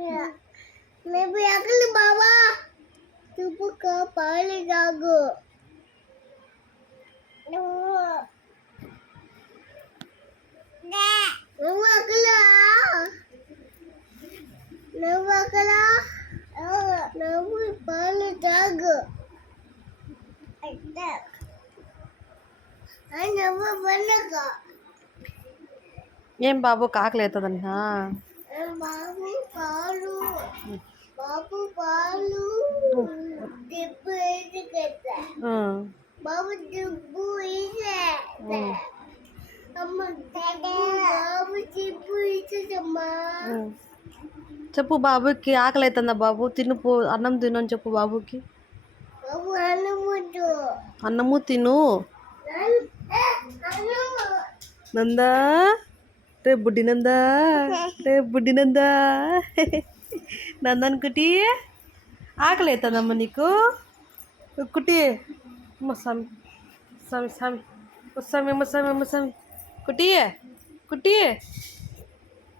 Lebih aku di bawah. Tubuh ke paling jago. Lebih aku lah. Lebih aku lah. Lebih paling jago. Lebih banyak kak. ఏం బాబు కాకలి అవుతుందంటున్నా బాబు పాలు బాబు పాలు దిబ్బు వేసి కదా బాబు దిబ్బు వేసే అమ్మ బాబు దిబ్బు వేసేదమ్మా చెప్పు బాబుకి ఆకలి అవుతుందా బాబు తిను అన్నం తిను అని చెప్పు బాబుకి బాబు అన్నముద్దు అన్నము తిను నందా రే బుడ్డి నందా నందన్ కుటి ఆకలి అవుతుందమ్మా నీకు కుటి మసామి సామి సామి ముసామి ముసామి ముసామి కుటి